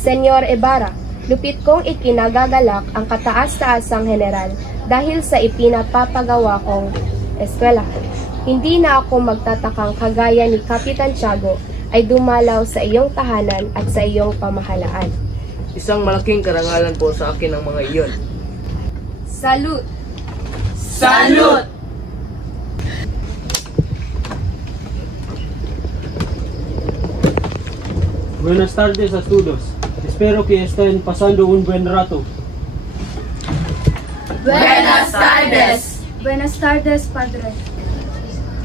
Senyor Ibarra, lupit kong ikinagagalak ang kataas-taasang general dahil sa ipinapapagawa kong eskwela. Hindi na ako magtatakang kagaya ni Kapitan Tiago ay dumalaw sa iyong tahanan at sa iyong pamahalaan. Isang malaking karangalan po sa akin ang mga iyon. Salute! Salute! Buenas tardes a todos. Espero que estén pasando un buen rato. Buenas tardes! Buenas tardes, Padre.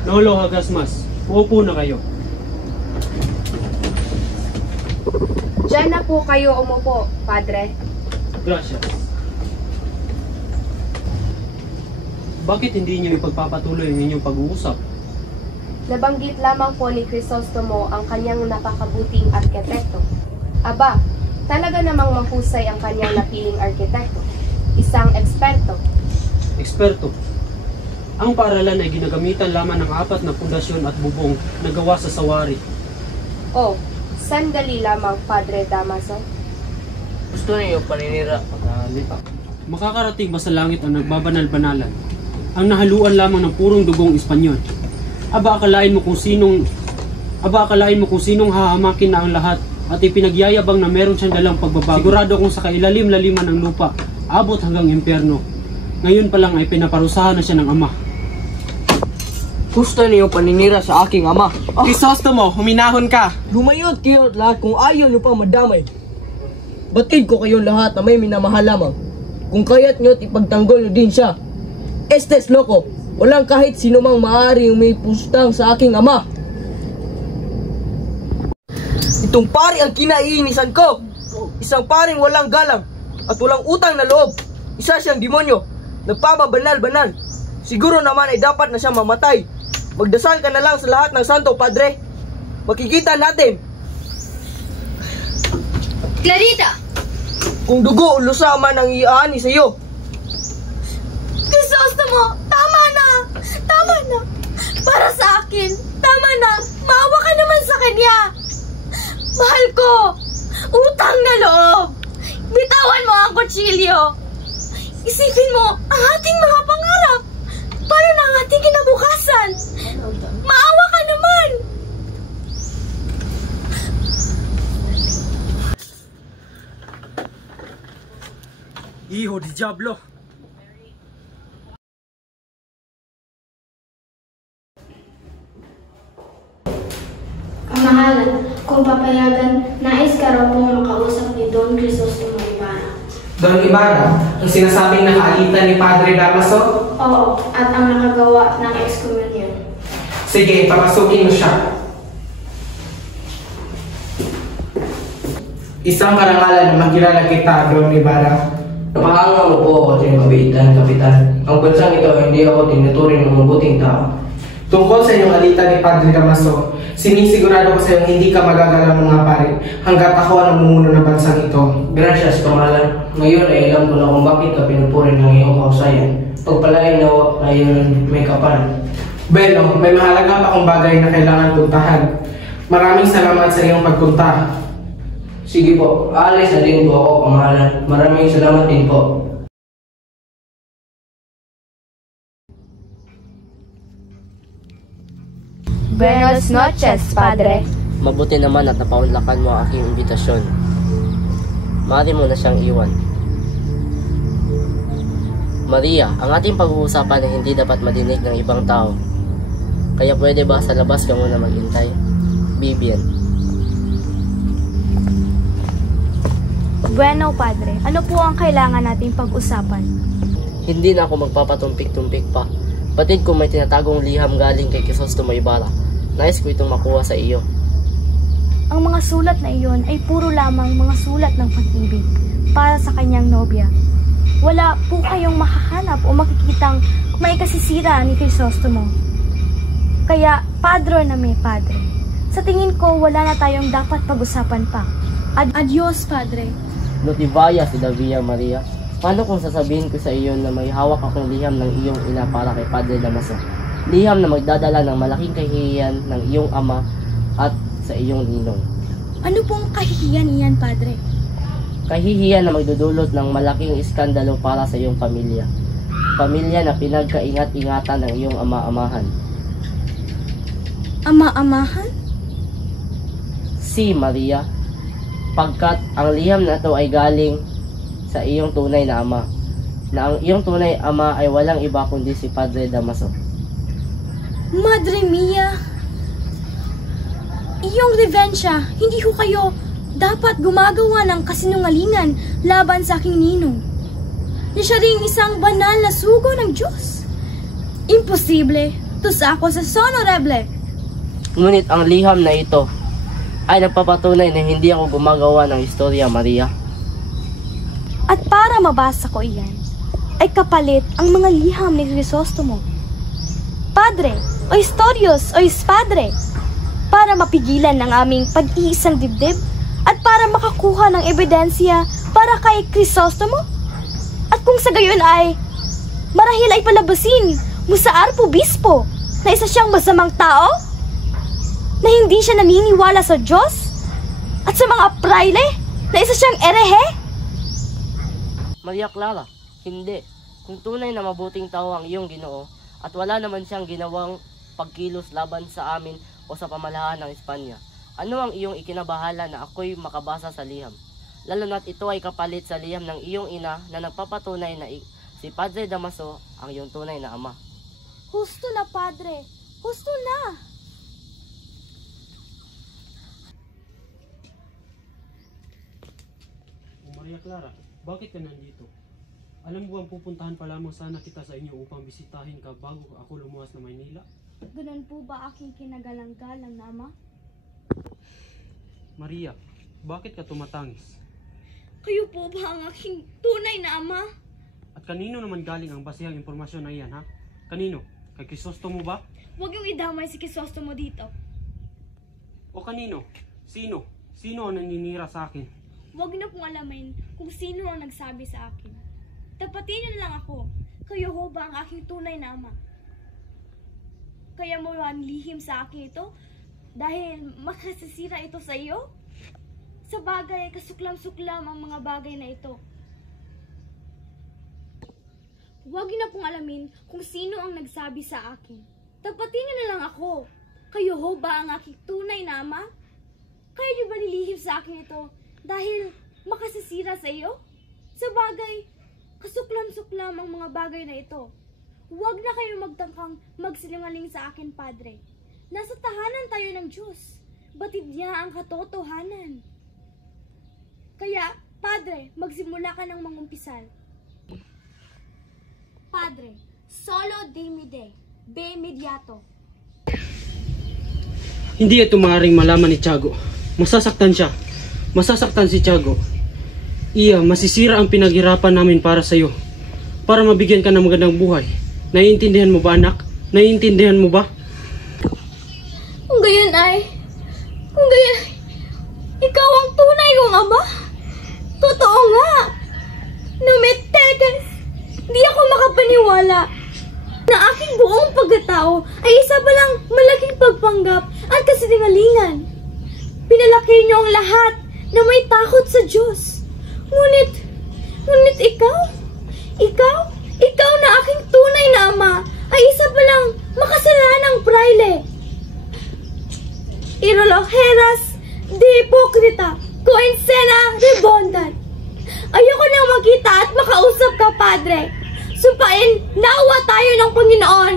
No lo hagas más. Uupo na kayo. Diyan na po kayo umupo, Padre. Gracias. Bakit hindi niyo ipagpapatuloy ang inyong pag-uusap? Nabanggit lamang po ni Crisostomo ang kanyang napakabuting arkitekto. Aba, talaga namang mahusay ang kanyang napiling arkitekto. Isang eksperto. Eksperto. Ang paaralan ay ginagamitan lamang ng 4 na pundasyon at bubong na gawa sa sawari. Oh, sandali lamang, Padre Damaso. Gusto niyo paninira? Makakarating ba sa langit ang nagbabanal-banalan? Ang nahaluan lamang ng purong dugong Espanyol. Aba akalain mo kung sinong hahamakin na ang lahat at ipinagyayabang na meron siyang dalang pagbabago. Sigurado kung sa kailalim-laliman ng lupa, abot hanggang impyerno. Ngayon pa lang ay pinaparusahan na siya ng ama. Gusto niyo paninira sa aking ama? Crisostomo, huminahon ka! Lumayot kayo at lahat kung ayaw niyo pa madamay. Batid ko kayong lahat na may minamahal lamang. Kung kaya't niyo't ipagtanggol niyo din siya. Estes loko, walang kahit sino mang maaaring may pustang sa aking ama. Itong pari ang kinaiinisan ko. Isang paring walang galang at walang utang na loob. Isa siyang demonyo, nagpapabanal-banal. Siguro naman ay dapat na siyang mamatay. Magdasal ka na lang sa lahat ng santo, Padre. Makikita natin. Clarita! Kung dugo o lusa man ang iaani sa iyo. Crisostomo, tama na! Tama na! Para sa akin, tama na! Maawa ka naman sa kanya! Mahal ko! Utang na loob! Bitawan mo ang kutsilyo! Isipin mo ang ating mga pangarap! Para na ang ating kinabukasan! Maawa ka naman! Hijo di Diablo! Kamahalan, kung papayagan, nais ka raw pong makausap ni Don Crisostomo Ibarra. Don Ibarra, ang sinasabing nakaalitan ni Padre Damaso? Oo, at ang nakagawa ng excommunion. Sige, papasukin mo siya. Isang karangalan na magkilala kita, Don Ibarra. Napahanga mo po ako sa iyong kapitan. Ang bansang ito, hindi ako tinuturing ng mabuting tao. Tungkol sa inyong alitan ni Padre Damaso, sinisigurado ko sa iyong hindi ka magagalaw ng mga pare hanggat ako ang namumuno ng bansang ito. Gracias, kamahalan. Ngayon ay alam ko na kung bakit ka pinupuri ng iyong kausayan. Pagpalain na ngayon may kapal. Beno, may mahalaga pa akong bagay na kailangan puntahan. Maraming salamat sa iyong pagpunta. Sige po, aalis na din po ako, kamahalan. Maraming salamat din po. Buenas noches, Padre. Mabuti naman at napaunlakan mo ang aking imbitasyon. Maaari mo na siyang iwan. Maria, ang ating pag-uusapan ay hindi dapat madinig ng ibang tao. Kaya pwede ba sa labas ka muna maghintay? Vivian. Bueno, Padre. Ano po ang kailangan nating pag-usapan? Hindi na ako magpapatumpik-tumpik pa. Batid ko may tinatagong liham galing kay Crisostomo Ibarra. Nais ko itong makuha sa iyo. Ang mga sulat na iyon ay puro lamang mga sulat ng pag-ibig para sa kanyang nobya. Wala po kayong makahanap o makikitang may kasisira ni Crisostomo. Kaya, padre na may padre. Sa tingin ko, wala na tayong dapat pag-usapan pa. Adios, Padre. Notivaya si Davia Maria. Paano kung sasabihin ko sa iyo na may hawak akong liham ng iyong ina para kay Padre Damaso? Liham na magdadala ng malaking kahihiyan ng iyong ama at sa iyong ninong. Ano pong kahihiyan iyan, Padre? Kahihiyan na magdudulot ng malaking iskandalo para sa iyong pamilya. Pamilya na pinagkaingat-ingatan ng iyong ama-amahan. Ama-amahan? Si Maria, pagkat ang liham na ito ay galing sa iyong tunay na ama, na ang iyong tunay ama ay walang iba kundi si Padre Damaso. Madre mia! Iyong Revensya, hindi ko kayo dapat gumagawa ng kasinungalingan laban sa aking ninong. Na siya rin isang banal na sugo ng Diyos. Imposible, tusa ako sa sonoreble. Ngunit ang liham na ito ay nagpapatunay na hindi ako gumagawa ng istorya, Maria. At para mabasa ko iyan, ay kapalit ang mga liham ni Crisostomo. Padre, o Historios, o Padre, para mapigilan ng aming pag-iisang dibdib at para makakuha ng ebidensya para kay Crisostomo. At kung sa gayon ay marahil ay palabasin mo sa Arpobispo na isa siyang masamang tao, na hindi siya naniniwala sa Diyos, at sa mga praile na isa siyang erehe. Maria Clara, hindi. Kung tunay na mabuting tao ang iyong Ginoo at wala naman siyang ginawang pagkilos laban sa amin o sa pamahalaan ng Espanya, ano ang iyong ikinabahala na ako'y makabasa sa liham? Lalo na't ito ay kapalit sa liham ng iyong ina na nagpapatunay na si Padre Damaso ang iyong tunay na ama. Husto na, Padre. Husto na. Maria Clara, bakit ka nandito? Alam mo bang pupuntahan pa lamang sana kita sa inyo upang bisitahin ka bago ako lumuwas na Maynila? Ganun po ba aking kinagalang-galang na ama? Maria, bakit ka tumatangis? Kayo po ba ang aking tunay na ama? At kanino naman galing ang basihang impormasyon na iyan, ha? Kanino? Kay Crisostomo ba? Huwag yung idamay si Crisostomo dito. O kanino? Sino? Sino ang naninira sa akin? Huwag niyo pong alamin kung sino ang nagsabi sa akin. Tapatin niyo na lang ako. Kayo ho ba ang aking tunay na ama? Kaya mo ba nilihim sa akin ito? Dahil makasisira ito sa iyo? Sa bagay, kasuklam-suklam ang mga bagay na ito. Huwag niyo na pong alamin kung sino ang nagsabi sa akin. Tapatin niyo na lang ako. Kayo ho ba ang aking tunay na ama? Kaya niyo ba nilihim sa akin ito dahil makasisira sa iyo? Sa bagay, kasuklam-suklam ang mga bagay na ito. Huwag na kayo magtangkang magsinungaling sa akin, Padre. Nasa tahanan tayo ng Diyos. Batid niya ang katotohanan. Kaya, Padre, magsimula ka ng mangumpisal. Padre, solo demide, be mediato. Hindi ito maaaring malaman ni Tiago. Masasaktan siya. Masasaktan si Tiago. Iya, masisira ang pinaghirapan namin para sa iyo. Para mabigyan ka ng magandang buhay. Naiintindihan mo ba, anak? Naiintindihan mo ba? Kung gayon, ikaw ang tunay kong ama? Totoo nga. Numetekes, di ako makapaniwala na aking buong pagkatao ay isa palang malaking pagpanggap at kasinungalingan. Pinalaki niyo ang lahat na may takot sa Diyos. Ngunit ikaw na aking tunay na ama ay isa palang makasalanang praile. Iroloheras de hipokrita, coensena rebondan. Ayoko nang makita at makausap ka, Padre. Sumpain, nawa tayo ng Panginoon.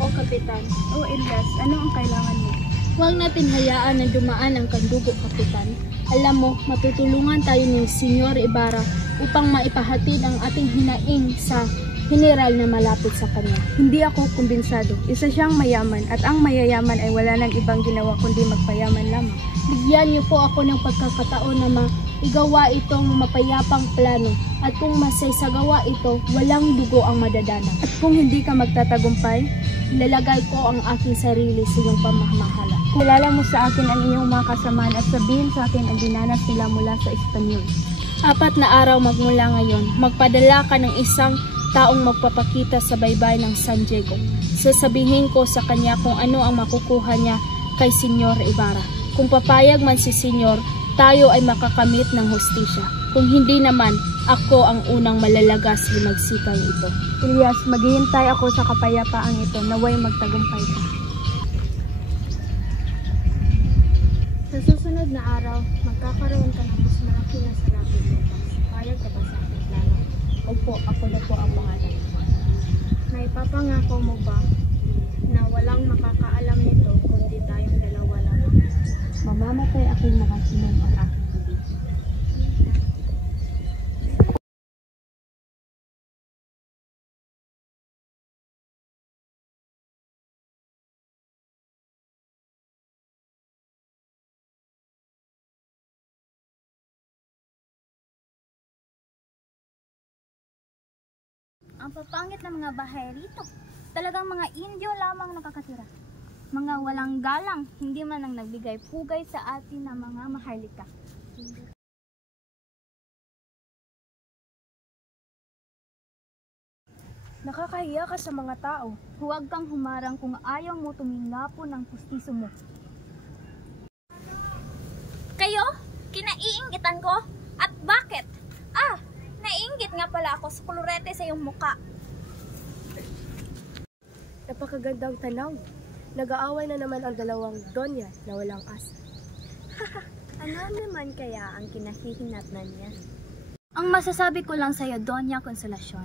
O Kapitan, o Elias, ano ang kailangan mo? Huwag natin hayaan na dumaan ang kandugo, Kapitan. Alam mo, matutulungan tayo ni Senyor Ibarra upang maipahatid ang ating hinaing sa general na malapit sa kanya. Hindi ako kumbinsado. Isa siyang mayaman at ang mayayaman ay wala nang ibang ginawa kundi magpayaman lamang. Bigyan niyo po ako ng pagkakataon na maigawa itong mapayapang plano at kung masaysagawa ito, walang dugo ang madadana. At kung hindi ka magtatagumpay, Ilalagay ko ang aking sarili sa iyong pamamahala. kilala mo sa akin ang iyong mga kasamahan at sabihin sa akin ang dinanas nila mula sa Espanyol. 4 na araw magmula ngayon, magpadala ka ng isang taong magpapakita sa baybay ng San Diego. Sasabihin ko sa kanya kung ano ang makukuha niya kay Senyor Ibarra. Kung papayag man si Senyor, tayo ay makakamit ng hustisya. Kung hindi naman, ako ang unang malalagas limagsikang ito. Elias, maghihintay ako sa kapayapaang ito, naway magtagumpay ka. Sa susunod na araw, magkakaroon ka ng mas malaki na salapit lupas. Payag ka ba sa aking plano? Opo, ako na po ang bahala. Naipapangako mo ba na walang makakaalam nito kundi tayong dalawa lamang? Mamamatay ako'y nakasunod ang aking bibig. Ang papangit ng mga bahay rito. Talagang mga Indio lamang nakakatira. Mga walang galang, hindi man ang nagbigay pugay sa atin ng mga maharlika. Nakakahiya ka sa mga tao. Huwag kang humarang kung ayaw mo tumingapo ng pustiso mo. Kayo? Kinaiingitan ko? At bakit? Naiinggit nga pala ako sa kolorete sa iyong muka. Napakagandang tanaw. Nag-aaway na naman ang dalawang Donya na walang asa. Ano naman kaya ang kinahihinatnan niya? Ang masasabi ko lang sa iyo, Donya Consolacion,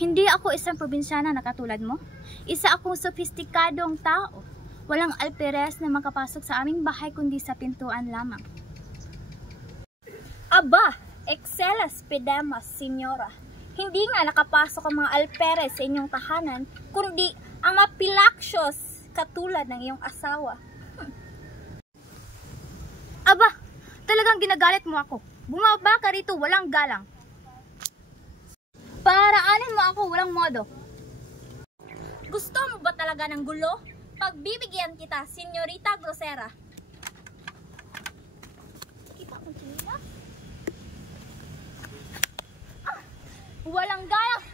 hindi ako isang probinsyana na katulad mo. Isa akong sofistikadong tao. Walang alperes na makapasok sa aming bahay kundi sa pintuan lamang. Aba! Excelas pedemas, senyora. Hindi nga nakapasok ang mga alperes sa inyong tahanan, kundi ang mga pilaksyos katulad ng iyong asawa. Aba, talagang ginagalit mo ako. Bumaba ka rito, walang galang. Paraanin mo ako, walang modo. Gusto mo ba talaga ng gulo? Pagbibigyan kita, Senyorita Grosera. Kita mo sila? Walang galang!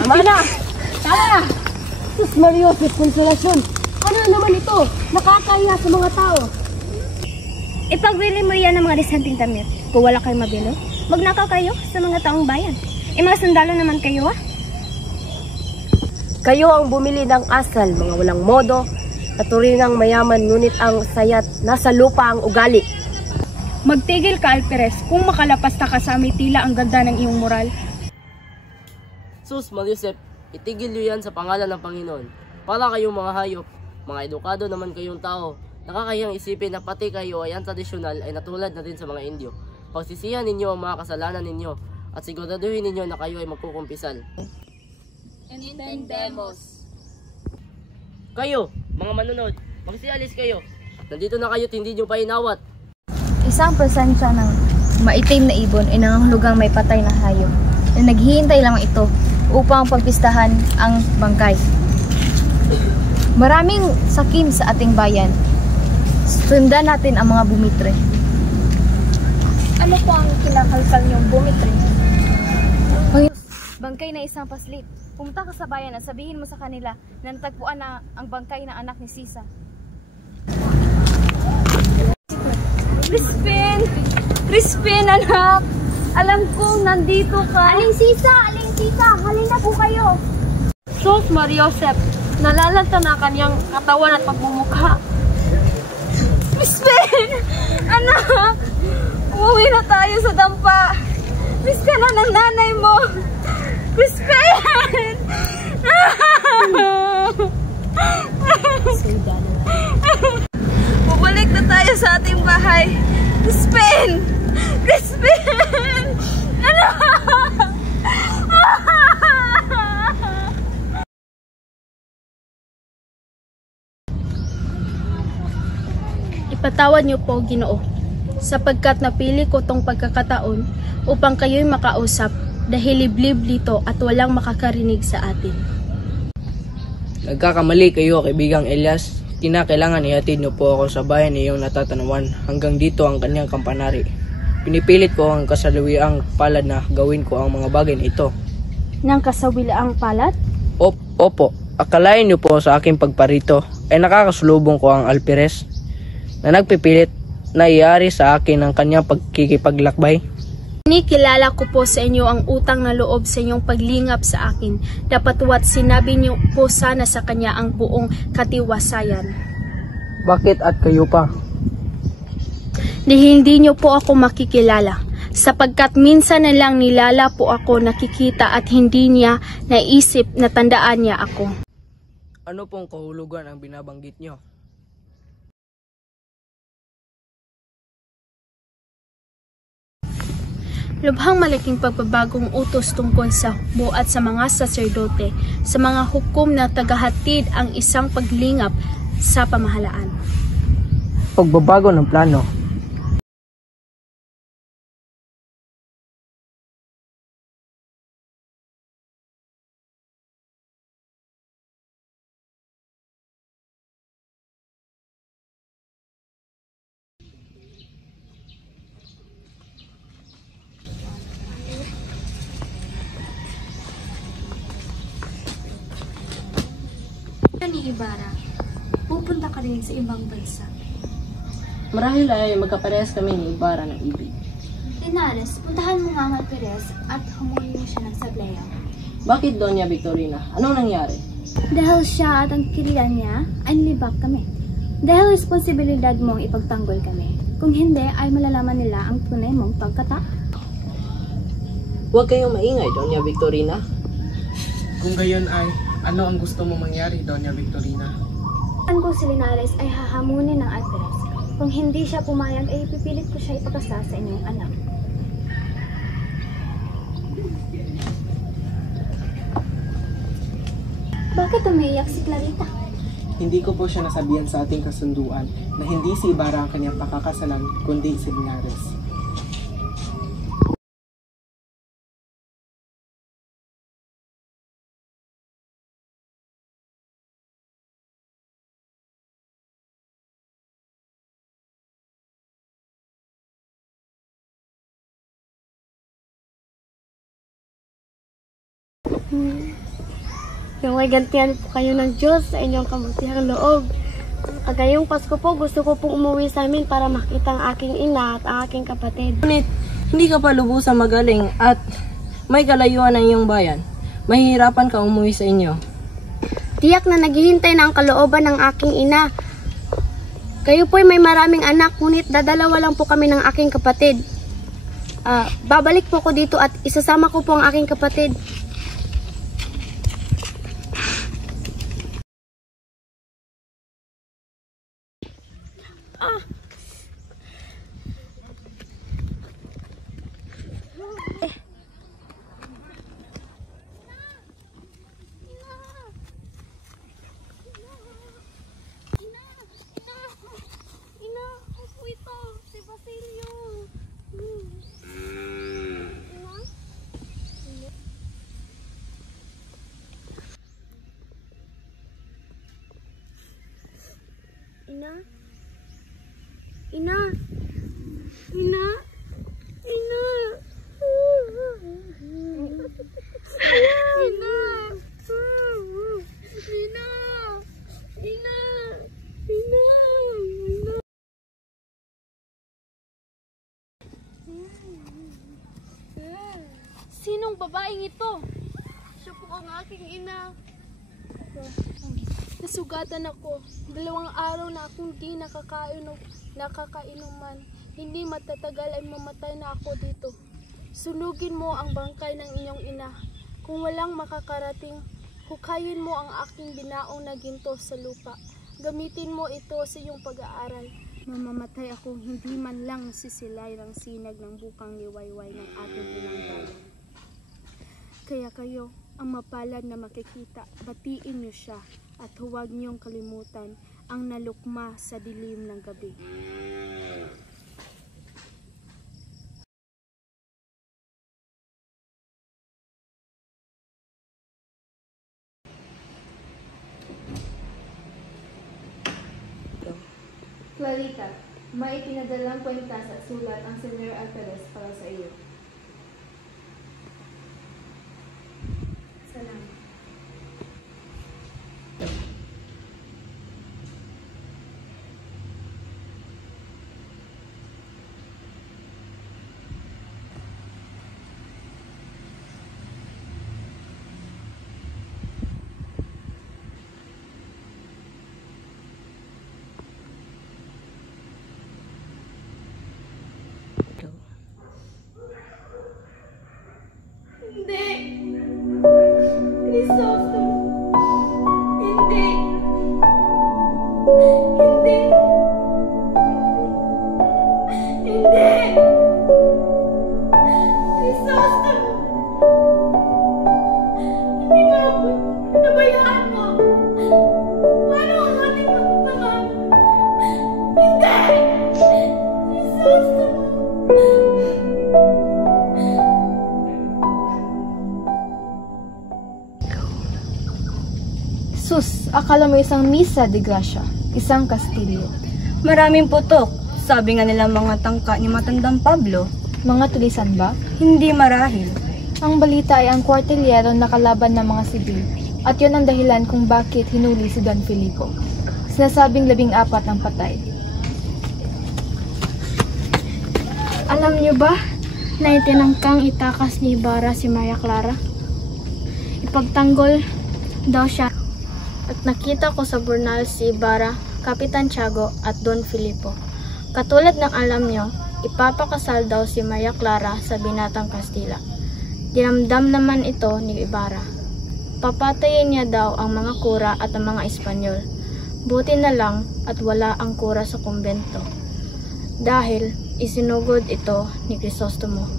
Tama na! Sus Mario, Sus Consolacion! Ano naman ito? Nakakahiya sa mga tao. Ipagbili mo yan ng mga disenteng damit. Kung wala kayo mabilo, magnakaw kayo sa mga taong bayan. Mga sundalo naman kayo, Kayo ang bumili ng asal, mga walang modo, katurinang mayaman, ngunit ang sayat, nasa lupa ang ugali. Magtigil ka, Alperes. Kung makalapasta ka sa amin, tila ang ganda ng iyong moral. Sus, Mariusep, itigil niyo yan sa pangalan ng Panginoon. Para kayong mga hayop, mga edukado naman kayong tao, nakakahiyang isipin na pati kayo ay ang tradisyonal ay natulad na din sa mga Indio. Pagsisihan ninyo ang mga kasalanan ninyo at siguraduhin ninyo na kayo ay magkukumpisal. Entendemos. Kayo, mga manunod, magsialis kayo. Nandito na kayo't hindi nyo pa inawat. Isang presensya ng maitim na ibon ay nangangahulugang may patay na hayop na naghihintay lang ito upang pagpistahan ang bangkay. Maraming sakim sa ating bayan. Sundan natin ang mga bumitre. Ano po ang kinakalkal niyong bumitre? Bangkay na isang paslit. Pumunta ka sa bayan at sabihin mo sa kanila na natagpuan na ang bangkay ng anak ni Sisa. Crispin! Crispin, anak! Alam kong nandito ka. Aling Sisa! Aling Sisa! Halina po kayo! Sus Mariosep, nalalanta na kanyang katawan at pagmumukha. Crispin! Anak! Umuwi na tayo sa dampa! Miss ka na ng nanay mo! Crispin! Bubalik na tayo sa ating bahay! Crispin! Crispin! Anak! Ipatawad niyo po, Ginoo, sapagkat napili ko tong pagkakataon upang kayo'y makausap dahil liblib dito at walang makakarinig sa atin. Nagkakamali kayo, kaibigang Elias. Kinakailangan ihatid niyo po ako sa bayan ni iyong natatanawan. Hanggang dito ang kanyang kampanari. Pinipilit ko ang kasaluwiang palad na gawin ko ang mga bagay na ito. Nang kasawilaang palad? Opo, akalain niyo po sa aking pagparito ay nakakasulubong ko ang alpires na nagpipilit na iari sa akin ang kanyang pagkikipaglakbay. Kinikilala ko po sa inyo ang utang na loob sa inyong paglingap sa akin. Dapat wat sinabi niyo po sana sa kanya ang buong katiwasayan. Bakit at kayo pa? Hindi niyo po ako makikilala, sapagkat minsan na lang nilala po ako nakikita at hindi niya naisip na tandaan niya ako. Ano pong kahulugan ang binabanggit niyo? Lubhang malaking pagbabagong utos tungkol sa hukbo at sa mga saserdote, sa mga hukom na tagahatid ang isang paglingap sa pamahalaan. Pagbabago ng plano. Ni Ibarra, pupunta ka rin sa ibang bansa. Marahil ay magkaparehas kami ni Ibarra ng ibig. Linares, puntahan mo nga ang Alpires at humuhin mo siya ng sablaya. Bakit, Doña Victorina? Anong nangyari? Dahil siya at ang kilala niya ay nilibak kami. Dahil responsibilidad mong ipagtanggol kami. Kung hindi, ay malalaman nila ang tunay mong pagkatao. Huwag kayong maingay, Doña Victorina. Kung gayon ay, ano ang gusto mo mangyari, Doña Victorina? Kung si Linares ay hahamunin ng Alpires. Kung hindi siya pumayag, ay ipipilit ko siya ipakasal sa inyong anak. Bakit umiiyak si Clarita? Hindi ko po siya nasabihan sa ating kasunduan na hindi si Ibarra ang kanyang pakakasalan, kundi si Linares. Naway gantihan po kayo ng Diyos sa inyong kabutihang loob. Ngayong Pasko po, gusto ko pong umuwi sa amin para makita ang aking ina at ang aking kapatid. Ngunit, hindi ka pa lubusang magaling at may kalayuan ng iyong bayan. Mahihirapan ka umuwi sa inyo. Tiyak na naghihintay na ang kalooban ng aking ina. Kayo po'y may maraming anak, ngunit dadalawa lang po kami ng aking kapatid. Babalik po ko dito at isasama ko po ang aking kapatid. Ina? Ina? Ina? Ina? Ina? Ina? Ina? Ina? Sinong babaeng ito? Siya po ang aking ina. Nasugatan ako. 2 araw na akong di nakakainuman. Hindi matatagal ay mamatay na ako dito. Sunugin mo ang bangkay ng inyong ina. Kung walang makakarating, hukayin mo ang aking binaong na ginto sa lupa. Gamitin mo ito sa iyong pag-aaral. Mamamatay akong hindi man lang sisilay ng sinag ng bukang liwayway ng ating pinanggalan. Kaya kayo, ang mapalad na makikita, batiin niyo siya at huwag niyong kalimutan ang nalukma sa dilim ng gabi. Clarita, may pinadalang kwenta sa sulat ang Senyor Alperes para sa iyo. Salamat. Hindi! Crisostomo! Hindi! Hindi! Hindi! Crisostomo! Hindi mo ako nabayaan mo! Paano ang ating pagpapahan? Hindi! Crisostomo! Sus, akala mo isang misa de gracia, isang kastilyo. Maraming putok. Sabi nga nila mga tangka ni Matandang Pablo. Mga tulisan ba? Hindi marahil. Ang balita ay ang kwartelyero nakalaban ng mga sibil, at yun ang dahilan kung bakit hinuli si Don Filipo. Sinasabing 14 ang patay. Alam niyo ba na itinangkang itakas ni Ibarra si Maria Clara? Ipagtanggol daw siya. At nakita ko sa burnal si Ibarra, Kapitan Tiago at Don Filipo. Katulad ng alam nyo, ipapakasal daw si Maria Clara sa binatang Kastila. Dinamdam naman ito ni Ibarra. Papatayin niya daw ang mga kura at ang mga Espanyol. Buti na lang at wala ang kura sa kumbento. Dahil isinugod ito ni Crisostomo.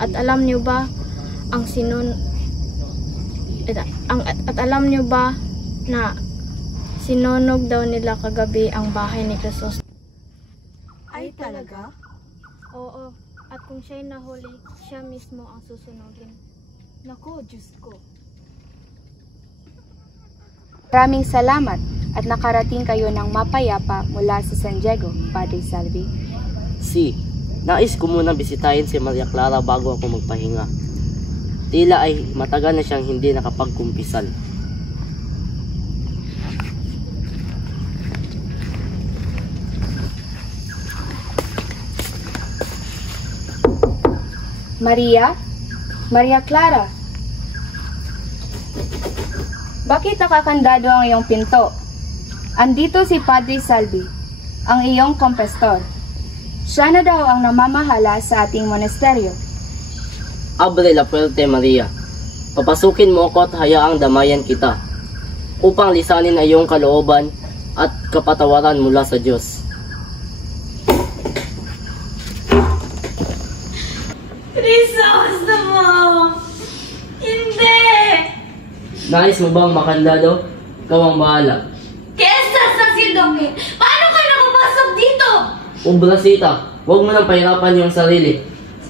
At alam niyo ba alam niyo ba na sinunog daw nila kagabi ang bahay ni Crisostomo? Ay talaga? Oo, at kung siya'y nahuli, siya mismo ang susunogin. Naku, Diyos ko. Maraming salamat at nakarating kayo ng mapayapa mula sa San Diego, Padre Salvi. Nais ko muna bisitahin si Maria Clara bago ako magpahinga. Tila ay matagal na siyang hindi nakapagkumpisal. Maria Clara. Bakit nakakandado ang iyong pinto? Andito si Padre Salvi, ang iyong kompestor. Siya na daw ang namamahala sa ating monasteryo. Abre la puerta, Maria. Papasukin mo ako at hayaang damayan kita, upang lisanin ang iyong kalooban at kapatawaran mula sa Diyos. Crisostomo! Hindi! Nais mo bang makandado? Ikaw ang bahala. Kesa sa Sidoke, paano ka nakapasok dito? Ubrasita, huwag mo nang pahirapan yung sarili.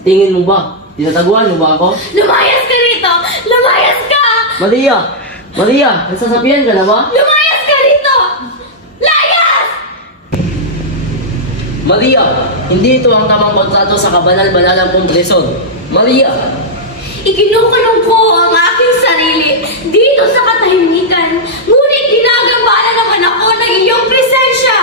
Tingin mo ba? Tinataguan mo ba ako? Lumayas ka rito! Lumayas ka! Maria! Nagsasabihan ka na ba? Lumayas ka rito! Layas! Maria! Hindi ito ang tamang pagtrato sa kabanal-banalang kong presyon. Maria! Ikinukulong ko ang aking sarili dito sa katahimikan, ngunit ginagambala naman ako ng iyong presensya.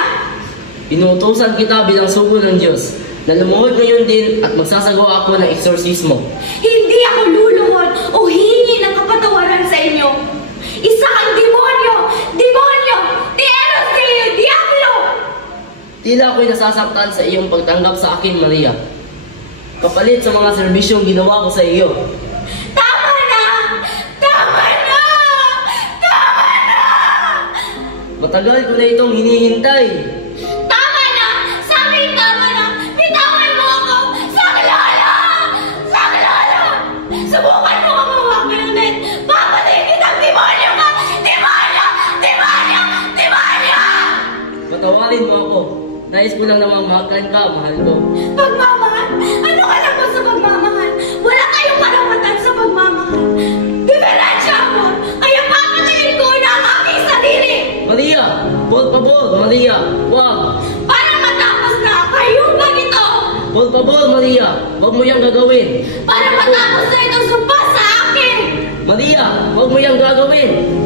Inuutosan kita bilang sugo ng Diyos na lumuhod ngayon din at magsasagawa ako ng eksorsismo. Hindi ako luluhod o hingi ng kapatawaran sa inyo. Isa kang demonyo! Demonyo! Tieros kayo! Diablo! Tila ako'y nasasaktan sa iyong pagtanggap sa akin, Maria. Kapalit sa mga serbisyong ginawa ko sa iyo. Tama na! Tama na! Tama na! Matagal ko na itong hinihintay. Tama na! Sabi tama na! Bitawan mo ako! Saklolo! Saklolo! Subukan mo ang umakyunin! Papatayin kitang demonyo ka! Demonyo! Demonyo! Demonyo! Patawarin mo ako. Nais ko lang na mamahakan ka, mahal ko. Pagmamahal? Ano ka lang mo sa pagmamahal? Wala kayong karapatan sa pagmamahal. Diferensya ako! Kaya papatayin ko na ang aking sarili! Maria! Por favor, Maria! Wag! Parang Maria, huwag mo yang gagawin. Para matapos na itong sumpa sa akin! Maria, huwag mo yang gagawin.